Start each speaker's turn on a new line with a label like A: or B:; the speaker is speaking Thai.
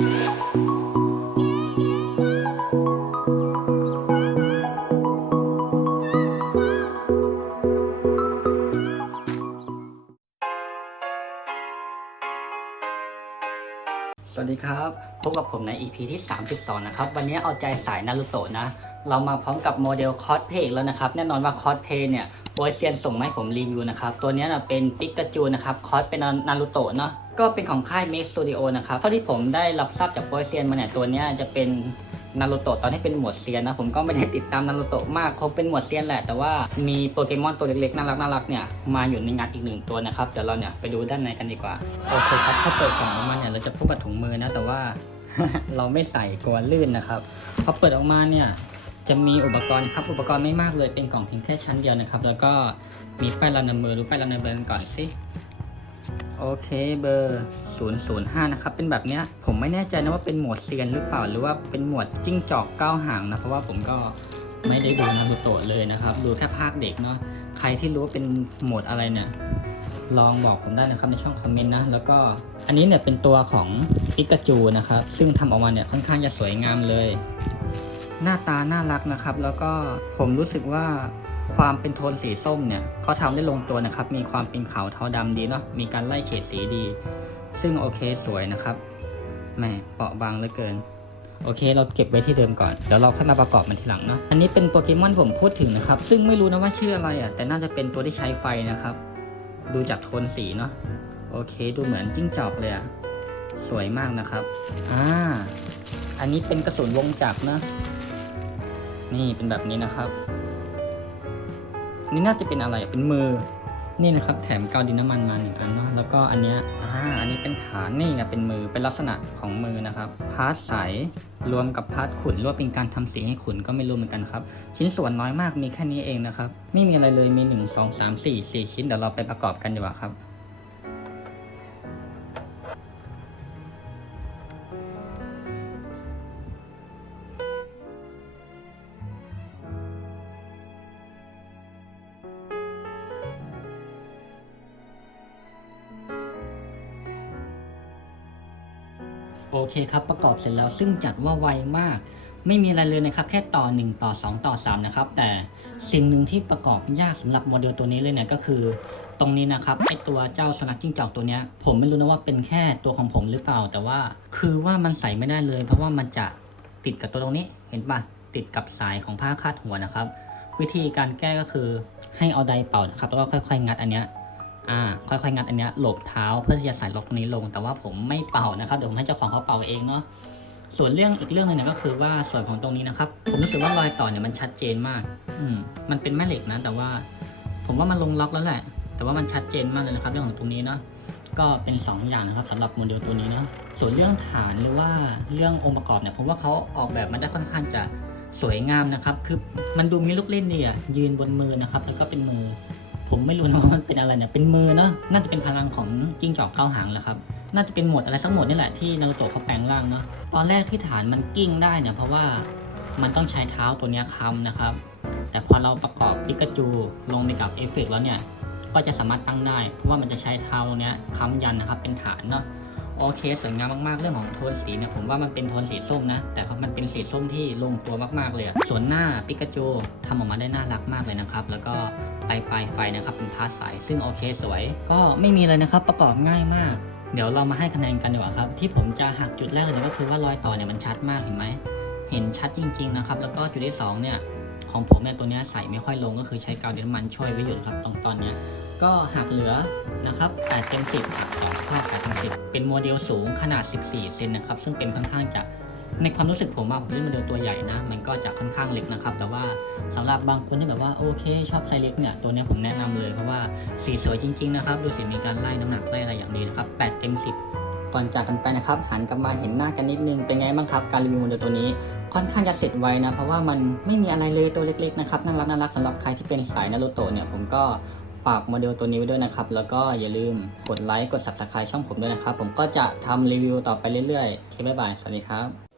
A: สวัสดีครับ พบกับผมใน EP ที่ 32 นะครับ วันนี้เอาใจสายนารูโตะนะ เรามาพร้อมกับโมเดลคอสเพย์แล้วนะครับ แน่นอนว่าคอสเพย์เนี่ย โปรเซียนส่งมาให้ผมรีวิวนะครับ ตัวนี้นะเป็นปิกาจูนะครับ คอสเป็นนารูโตะเนาะ ก็เป็นของค่าย Make Studio นะครับ เท่าที่ผมได้รับทราบจากโปรเซียนมาเนี่ย ตัวนี้จะเป็นนารูโตะตอนที่เป็นหมวดเซียนนะ ผมก็ไม่ได้ติดตามนารูโตะมากคงเป็นหมวดเซียนแหละ แต่ว่ามีโปเกมอนตัวเล็กๆ น่ารักน่ารักๆเนี่ย มาอยู่ในงานอีกหนึ่งตัวนะครับ เดี๋ยวเราเนี่ยไปดูด้านในกันดีกว่า โอเคครับ ถ้าเปิดกล่องออกมาเนี่ยเราจะพบกับถุงมือนะ แต่ว่าเราไม่ใส่กลัวลื่นนะครับ พอเปิดออกมาเนี่ย จะมีอุปกรณ์ครับ อุปกรณ์ไม่มากเลยเป็นกล่องเพียงแค่ชั้นเดียวนะครับ แล้วก็มีป้ายรายนามมือดูป้ายรายนามมือกันก่อนสิโอเคเบอร์ 005 นะครับ เป็นแบบเนี้ยผมไม่แน่ใจนะว่าเป็นหมวดเซียนหรือเปล่า หรือว่าเป็นหมวดจิ้งจอกเก้าหางนะ เพราะว่าผมก็ไม่ได้ดูนารูโตะเลยนะครับ ดูแค่ภาคเด็กเนาะ ใครที่รู้ว่าเป็นหมวดอะไรเนี่ย ลองบอกผมได้นะครับในช่องคอมเมนต์นะ แล้วก็อันนี้เนี่ยเป็นตัวของปิกาจูนะครับ ซึ่งทำออกมาเนี่ยค่อนข้างจะสวยงามเลย หน้าตาน่ารักนะครับ แล้วก็ผมรู้สึกว่าความเป็นโทนสีส้มเนี่ยเขาทำได้ลงตัวนะครับ มีความเป็นขาวเทาดำดีเนาะมีการไล่เฉดสีดี ซึ่งโอเคสวยนะครับแหมเปราะบางเหลือเกินโอเค เราเก็บไว้ที่เดิมก่อน เดี๋ยวเราค่อยมาประกอบมันทีหลังเนาะ อันนี้เป็นโปเกมอนผมพูดถึงนะครับ ซึ่งไม่รู้นะว่าชื่ออะไรอะ แต่น่าจะเป็นตัวที่ใช้ไฟนะครับ ดูจากโทนสีเนาะ โอเค ดูเหมือนจิ้งจอกเลยอะ สวยมากนะครับ อ่า อันนี้เป็นกระสุนวงจักรนะ นี่เป็นแบบนี้นะครับ นี่น่าจะเป็นอะไรเป็นมือ นี่นะครับ แถมกาวดินน้ำมันมาหนึ่งอันเนาะแล้วก็อันเนี้ยอ่าอันนี้เป็นฐานนี่นะเป็นมือเป็นลักษณะของมือนะครับพาร์ทใสรวมกับพาร์ทขุนรวมเป็นการทำสีให้ขุนก็ไม่รู้เหมือนกันครับ ชิ้นส่วนน้อยมากมีแค่นี้เองนะครับ ไม่มีอะไรเลยมี 1 2 3 4 4 ชิ้นเดี๋ยวเราไปประกอบกันดีกว่าครับ โอเคครับประกอบเสร็จแล้วซึ่งจัดว่าไวมาก ไม่มีอะไรเลยนะครับ แค่ต่อ 1 ต่อ 2 ต่อ 3 นะครับ แต่สิ่งหนึ่งที่ประกอบยากสำหรับโมเดลตัวนี้เลยเนี่ยก็คือ ตรงนี้นะครับไอตัวเจ้าสุนัขจิ้งจอกตัวเนี้ย ผมไม่รู้นะว่าเป็นแค่ตัวของผมหรือเปล่า แต่ว่าคือว่ามันใส่ไม่ได้เลย เพราะว่ามันจะติดกับตัวตรงนี้เห็นปะติดกับสายของผ้าคาดหัวนะครับ วิธีการแก้ก็คือให้เอาไดร์เป่านะครับแล้วก็ค่อยๆ งัดอันเนี้ย อ่าค่อยๆงัดอันเนี้ยหลบเท้าเพื่อที่จะใส่ล็อกตรงนี้ลง แต่ว่าผมไม่เป่านะครับเดี๋ยวผมให้เจ้าของเขาเป่าเองเนาะส่วนเรื่องอีกเรื่องหนึงเนี่ยก็คือว่าส่วนของตรงนี้นะครับ ผมรู้สึกว่ารอยต่อเนี่ยมันชัดเจนมาก อืมมันเป็นแม่เหล็กนะ แต่ว่า ผมว่ามันลงล็อกแล้วแหละ แต่ว่ามันชัดเจนมากเลยนะครับเรื่องของตรงนี้เนาะก็เป็น 2 อย่างนะครับสำหรับโมเดลตัวนี้เนาะส่วนเรื่องฐานหรือว่าเรื่ององค์ประกอบเนี่ยผมว่าเขาออกแบบมาได้ค่อนข้างจะสวยงามนะครับ คือมันดูมีลูกเล่นดีอะยืนบนมือนะครับ แล้วก็เป็นมือ ผมไม่รู้นะว่ามันเป็นอะไรเนี่ยเป็นมือเนาะน่าจะเป็นพลังของจิ้งจอกเก้าหางแหละครับ น่าจะเป็นหมวดอะไรสักหมวดนี่แหละที่นารูโตะเขาแปลงร่างเนาะตอนแรกที่ฐานมันกิ้งได้เนี่ยเพราะว่ามันต้องใช้เท้าตัวนี้ค้ำนะครับ แต่พอเราประกอบปิกาจูลงไปกับเอฟเฟกต์แล้วเนี่ยก็จะสามารถตั้งได้ เพราะว่ามันจะใช้เท้าเนี้ยค้ำยันนะครับเป็นฐานเนาะ โอเคสวยงามมากๆ เรื่องของโทนสีเนี่ยผมว่ามันเป็นโทนสีส้มนะ แต่มันเป็นสีส้มที่ลงตัวมากๆเลย ส่วนหน้าปิกาจูทำออกมาได้น่ารักมากเลยนะครับ แล้วก็ปลายปลายไฟนะครับเป็นพาสใสซึ่งโอเคสวย ก็ไม่มีเลยนะครับประกอบง่ายมากเดี๋ยวเรามาให้คะแนนกันดีกว่าครับ ที่ผมจะหักจุดแรกเลยเนี่ยก็คือว่ารอยต่อเนี่ยมันชัดมากเห็นไหมเห็นชัดจริง ๆ นะครับ แล้วก็จุดที่สองเนี่ย ของผมเนี่ยตัวนี้ใส่ไม่ค่อยลงก็คือใช้กาวดินน้ำมันช่วยไว้อยู่ครับตรงตอนนี้ก็หักเหลือนะครับ8เต็ม10หัก2ข้อ8เต็ม10 เป็นโมเดลสูงขนาด 14 เซนนะครับ ซึ่งเป็นค่อนข้างจะในความรู้สึกผมว่าผมเล่นโมเดลตัวใหญ่นะ มันก็จะค่อนข้างเล็กนะครับ แต่ว่าสำหรับบางคนที่แบบว่าโอเค ชอบไซส์เล็กเนี่ย ตัวนี้ผมแนะนำเลยเพราะว่าสีสวยจริง ๆ นะครับ ดูสิมีการไล่น้ำหนักไล่อะไรอย่างดีนะครับ 8 เต็ม 10 ก่อนจากกันไปนะครับ หันกลับมาเห็นหน้ากันนิดนึง เป็นไงบ้างครับ การรีวิวโมเดลตัวนี้ ค่อนข้างจะเสร็จไวนะ เพราะว่ามันไม่มีอะไรเลยตัวเล็กๆนะครับน่ารักน่ารักสำหรับใครที่เป็นสายนารูโตะเนี่ยผมก็ฝากโมเดลตัวนี้ไว้ด้วยนะครับ แล้วก็อย่าลืมกดไลค์ กด subscribe ช่องผมด้วยนะครับ ผมก็จะทำรีวิวต่อไปเรื่อยๆ โอเค บ๊ายบาย สวัสดีครับ